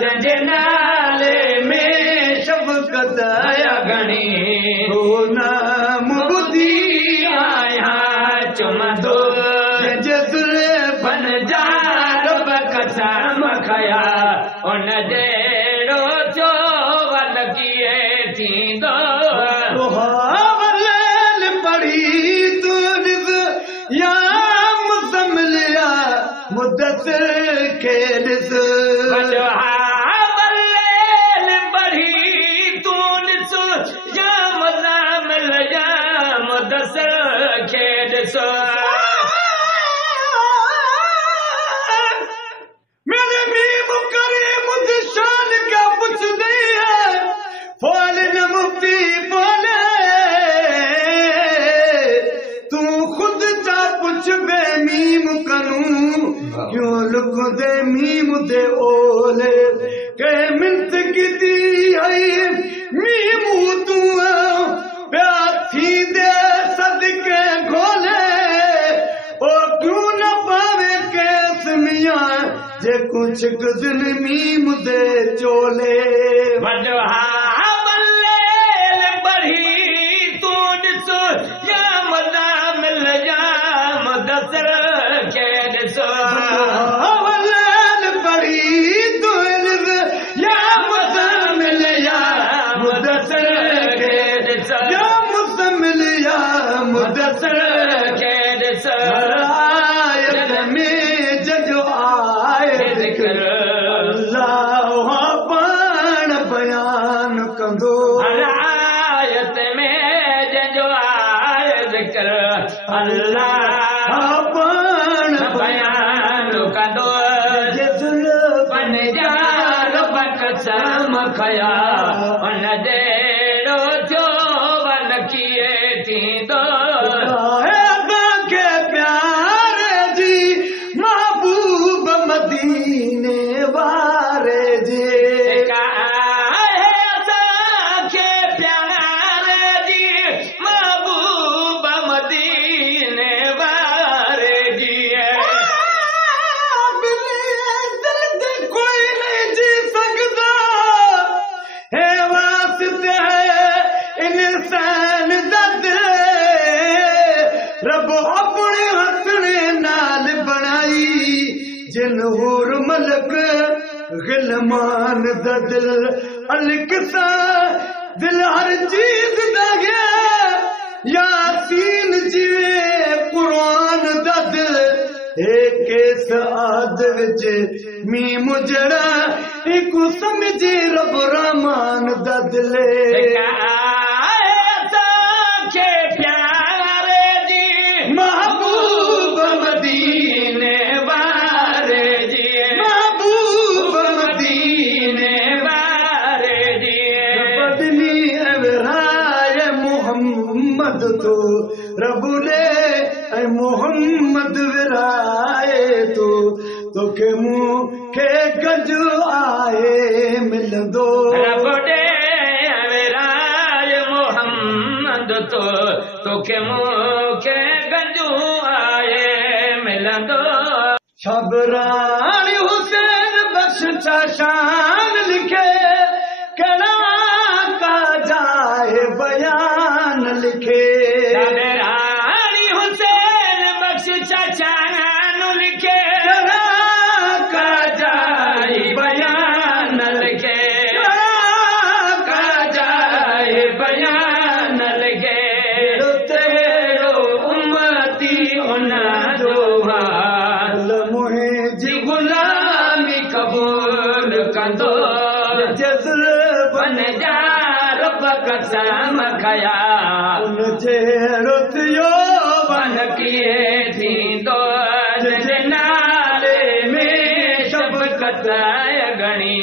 जंहिंजे नाले में शफ़क़त घणी हो नाम ॿुधी आहियां चुमंदो जंहिंजे ज़ुल्फ़नि जा रब कसम खया उन जहिड़ो चोवल कीअं थींदो मुदस्सिर खे ॾिस वल्लेल पढ़ी तूं ॾिस या मुज़ामिल या मुदस्सिर खे ॾिस मेरे मीम करे मुझे शान का पूछ दे फौल न मुफ्ती बोले तू खुद जा पूछ बे मीम करूं क्यों लुक दे मीम दे ओले के मिन्त की दी है मीम तू प्यार थी दे सदके घोले ओ क्यों न पावे कैस मियां जे कुछ गजन मीम दे चोले वजहा बल्लेल बढ़ी तू ॾिस या मदा मिल जा मुदस्सिर खे ॾिस वल्लेल बढ़ी तू ॾिस या मदा मिल या मुदस्सिर खे ॾिस या मुज़म्मिल या मुदस्सिर खे ॾिस आयत में जजो आए ज़िक्र अल्लाह पाण बयान कंदो आयत में जजो आए ज़िक्र अल्लाह पाण बयान कंदो ज़ुल्फ़नि जा रब कसम खया उन जहिड़ो चोवल कीअं थींदो असांखे प्यार जी महबूब मदीने वारे जी असांखे प्यार जी महबूब मदीने वारे जी दिल ते कोई नहीं जी सकदा है वास्ते इंसान दा दिल रब अपने हथने नाल बनाई जिन हूर मलक गिलमान दा दिल अलकिसा दिल हर चीज दा गया यासीन जीवे कुरान दा दिल केस आद विच मीम जड़ा एक समझे रब रहमान दा दिल के प्यार जी महबूब मदीने वारे जी महबूब मदीने वारे जी बदली अवराय मोहम्मद तो रबुले ऐ मोहम्मद विराए तो के मुंह के गज आए मिलंदो रबुले विराए मोहम्मद तो के मुंह के गज आए मिलंदो शबरानी हुसैन बख्श शान लिखे कड़ा का जाए बयान लिखे शबरानी हुसैन बख्श शान लिखे कड़ा का जाए बयान लिखे कड़ा का जाए बयान लिखे तेरो उम्मती उना जो हाल मुझे गुलामी कबूल कंदो ज़ुल्फ़नि जा रब कसम खया उन जहिड़ो थियो वन कीअं थींदो जंहिंजे नाले में शफ़क़त घणी